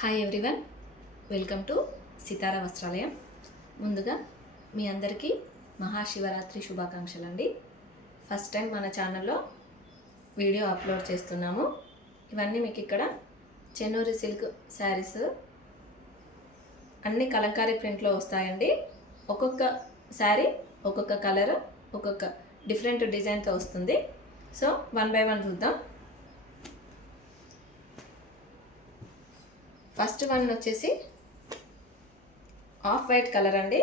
Hi everyone, welcome to సితారా వస్త్రాలయం. ముందుగా మీ అందరికీ మహాశివరాత్రి శుభాకాంక్షలు అండి. ఫస్ట్ టైం మన ఛానల్లో వీడియో అప్లోడ్ చేస్తున్నాము. ఇవన్నీ మీకు ఇక్కడ చెన్నూరి సిల్క్ శారీస్ అన్ని కలంకారీ ప్రింట్లో వస్తాయండి. ఒక్కొక్క శారీ ఒక్కొక్క కలర్ ఒక్కొక్క డిఫరెంట్ డిజైన్తో వస్తుంది. సో వన్ బై వన్ చూద్దాం. ఫస్ట్ వన్ వచ్చేసి ఆఫ్ వైట్ కలర్ అండి,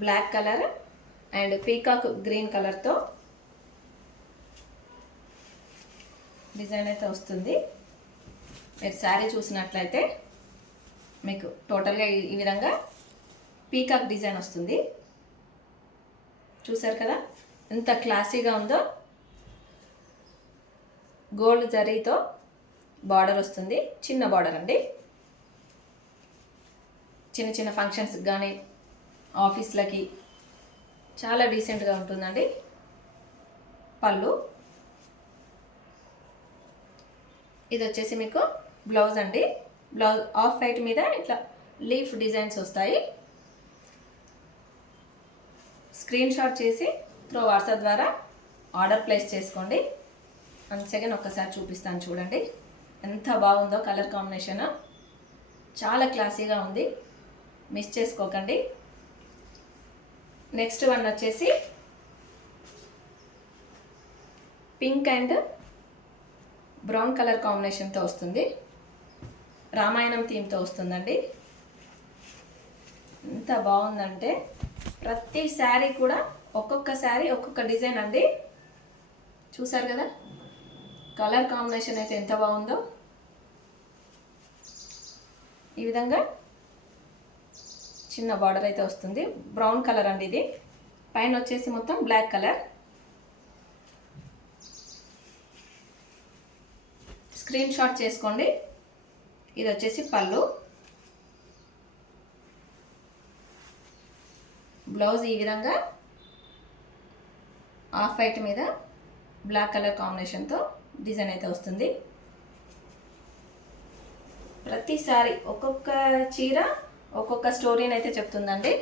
black colour and peacock green కలర్తో డిజైన్ అయితే వస్తుంది. మీరు శారీ చూసినట్లయితే మీకు టోటల్గా ఈ విధంగా పీకాక్ డిజైన్ వస్తుంది. చూసారు కదా ఎంత క్లాసీగా ఉందో. గోల్డ్ జరీతో బార్డర్ వస్తుంది, చిన్న బార్డర్ అండి. చిన్న చిన్న ఫంక్షన్స్కి కానీ ఆఫీస్లకి చాలా డీసెంట్గా ఉంటుందండి. పళ్ళు ఇది వచ్చేసి మీకు బ్లౌజ్ అండి. బ్లౌజ్ ఆఫ్ వైట్ మీద ఇట్లా లీఫ్ డిజైన్స్ వస్తాయి. స్క్రీన్ షాట్ చేసి త్రూ వాట్సాప్ ద్వారా ఆర్డర్ ప్లేస్ చేసుకోండి. వన్ సెకండ్ ఒక్కసారి చూపిస్తాను చూడండి ఎంత బాగుందో. కలర్ కాంబినేషన్ చాలా క్లాసీగా ఉంది, మిస్ చేసుకోకండి. నెక్స్ట్ వన్ వచ్చేసి పింక్ అండ్ బ్రౌన్ కలర్ కాంబినేషన్తో వస్తుంది. రామాయణం థీమ్తో వస్తుందండి. ఎంత బాగుందంటే ప్రతి శారీ కూడా ఒక్కొక్క శారీ ఒక్కొక్క డిజైన్ అండి. చూసారు కదా కలర్ కాంబినేషన్ అయితే ఎంత బాగుందో. ఈ విధంగా చిన్న బార్డర్ అయితే వస్తుంది. బ్రౌన్ కలర్ అండి ఇది. పైన వచ్చేసి మొత్తం బ్లాక్ కలర్. స్క్రీన్ షాట్ చేసుకోండి. ఇది వచ్చేసి పళ్ళు. బ్లౌజ్ ఈ విధంగా ఆఫ్ వైట్ మీద బ్లాక్ కలర్ కాంబినేషన్తో డిజైన్ అయితే వస్తుంది. ప్రతిసారి ఒక్కొక్క చీర ఒక్కొక్క స్టోరీని అయితే చెప్తుందండి.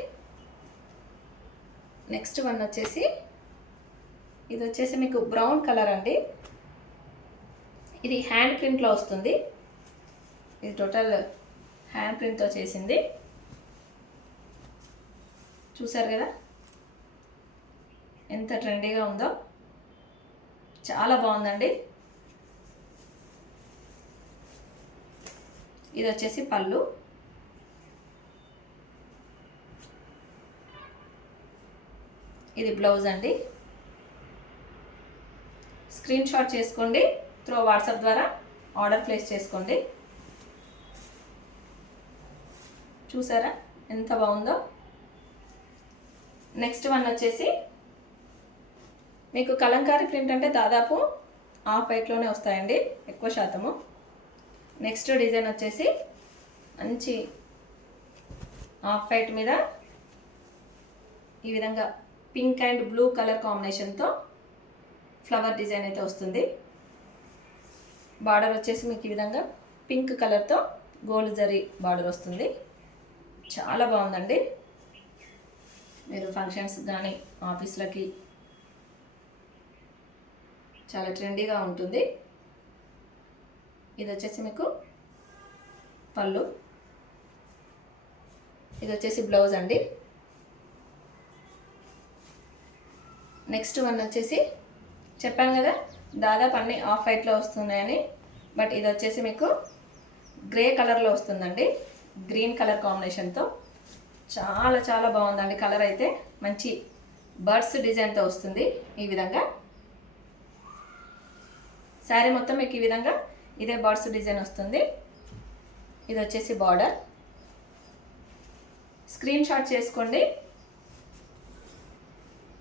నెక్స్ట్ వన్ వచ్చేసి ఇది వచ్చేసి మీకు బ్రౌన్ కలర్ అండి. ఇది హ్యాండ్ ప్రింట్లో వస్తుంది. ఇది టోటల్ హ్యాండ్ ప్రింట్తో చేసింది. చూసారు కదా ఎంత ట్రెండీగా ఉందో. చాలా బాగుందండి. ఇది వచ్చేసి పళ్ళు. ఇది బ్లౌజ్ అండి. స్క్రీన్ షాట్ చేసుకోండి, త్రూ వాట్సాప్ ద్వారా ఆర్డర్ ప్లేస్ చేసుకోండి. చూసారా ఎంత బాగుందో. నెక్స్ట్ వన్ వచ్చేసి మీకు కలంకారీ ప్రింట్ అంటే దాదాపు ఆఫ్ వైట్లోనే వస్తాయండి ఎక్కువ శాతము. నెక్స్ట్ డిజైన్ వచ్చేసి మంచి ఆఫ్ వైట్ మీద ఈ విధంగా పింక్ అండ్ బ్లూ కలర్ కాంబినేషన్తో ఫ్లవర్ డిజైన్ అయితే వస్తుంది. బార్డర్ వచ్చేసి మీకు ఈ విధంగా పింక్ కలర్తో గోల్డ్ జరీ బార్డర్ వస్తుంది. చాలా బాగుందండి. మీరు ఫంక్షన్స్ కానీ ఆఫీస్లకి చాలా ట్రెండీగా ఉంటుంది. ఇది వచ్చేసి మీకు పళ్ళు. ఇది వచ్చేసి బ్లౌజ్ అండి. నెక్స్ట్ వన్ వచ్చేసి చెప్పాను కదా దాదాపు అన్ని ఆఫ్ వైట్లో వస్తున్నాయని, బట్ ఇది వచ్చేసి మీకు గ్రే కలర్లో వస్తుందండి. గ్రీన్ కలర్ కాంబినేషన్తో చాలా చాలా బాగుందండి. కలర్ అయితే మంచి బర్డ్స్ డిజైన్తో వస్తుంది. ఈ విధంగా శారీ మొత్తం మీకు ఈ విధంగా ఇదే బర్డ్స్ డిజైన్ వస్తుంది. ఇది వచ్చేసి బార్డర్. స్క్రీన్ షాట్ చేసుకోండి.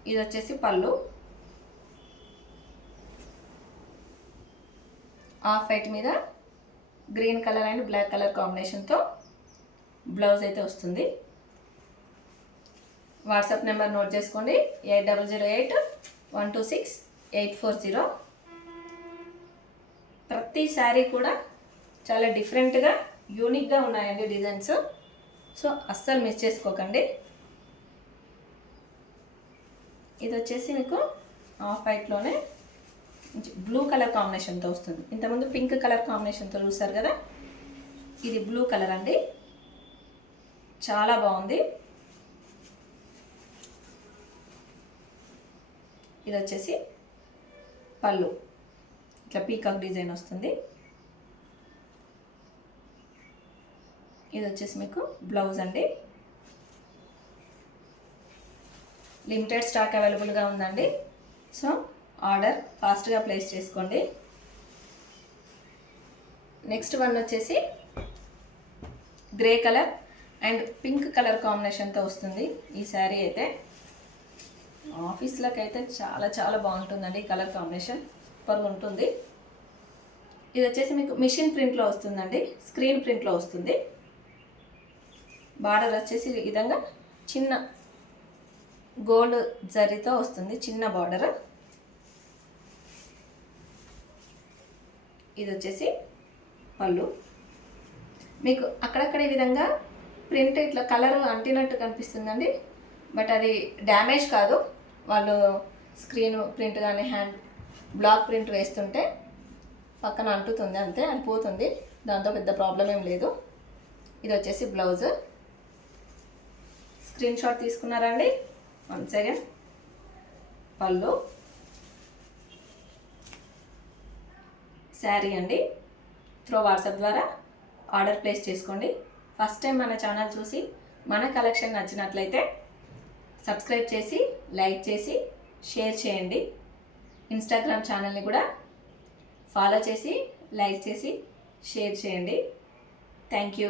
ఇది వచ్చేసి పళ్ళు. ఆఫ్ వైట్ మీద green colour and black colour కాంబినేషన్తో బ్లౌజ్ అయితే వస్తుంది. వాట్సాప్ నెంబర్ నోట్ చేసుకోండి 8008 126 840. ప్రతి శారీ కూడా చాలా డిఫరెంట్గా యూనిక్గా ఉన్నాయండి డిజైన్స్. సో అస్సలు మిస్ చేసుకోకండి. ఇది వచ్చేసి మీకు ఆఫ్ వైట్లోనే బ్లూ కలర్ కాంబినేషన్తో వస్తుంది. ఇంతకుముందు పింక్ కలర్ కాంబినేషన్తో చూసారు కదా, ఇది బ్లూ కలర్ అండి. చాలా బాగుంది. ఇది వచ్చేసి పళ్ళు, ఇట్లా పీకాక్ డిజైన్ వస్తుంది. ఇది వచ్చేసి మీకు బ్లౌజ్ అండి. లిమిటెడ్ స్టాక్ అవైలబుల్గా ఉందండి. సో ఆర్డర్ ఫాస్ట్గా ప్లేస్ చేసుకోండి. నెక్స్ట్ వన్ వచ్చేసి grey colour and pink colour కాంబినేషన్తో వస్తుంది. ఈ శారీ అయితే ఆఫీస్లోకి అయితే చాలా చాలా బాగుంటుందండి. ఈ కలర్ కాంబినేషన్ సూపర్గా ఉంటుంది. ఇది వచ్చేసి మీకు మిషన్ ప్రింట్లో వస్తుందండి, స్క్రీన్ ప్రింట్లో వస్తుంది. బార్డర్ వచ్చేసి ఈ విధంగా చిన్న గోల్డ్ జరీతో వస్తుంది, చిన్న బార్డర్. ఇది వచ్చేసి పళ్ళు. మీకు అక్కడక్కడ ఈ విధంగా ప్రింట్ ఇట్లా కలర్ అంటినట్టు కనిపిస్తుందండి, బట్ అది డ్యామేజ్ కాదు. వాళ్ళు స్క్రీన్ ప్రింట్ కానీ హ్యాండ్ బ్లాక్ ప్రింట్ వేస్తుంటే పక్కన అంటుతుంది అంతే, అది పోతుంది. దాంతో పెద్ద ప్రాబ్లం ఏం లేదు. ఇది వచ్చేసి బ్లౌజ్. స్క్రీన్ షాట్ తీసుకున్నారండి. One second. పళ్ళు, శారీ అండి. త్రూ వాట్సాప్ ద్వారా ఆర్డర్ ప్లేస్ చేసుకోండి. ఫస్ట్ టైం మన ఛానల్ చూసి మన కలెక్షన్ నచ్చినట్లయితే సబ్స్క్రైబ్ చేసి, లైక్ చేసి, షేర్ చేయండి. ఇన్స్టాగ్రామ్ ఛానల్ని కూడా ఫాలో చేసి, లైక్ చేసి, షేర్ చేయండి. Thank you.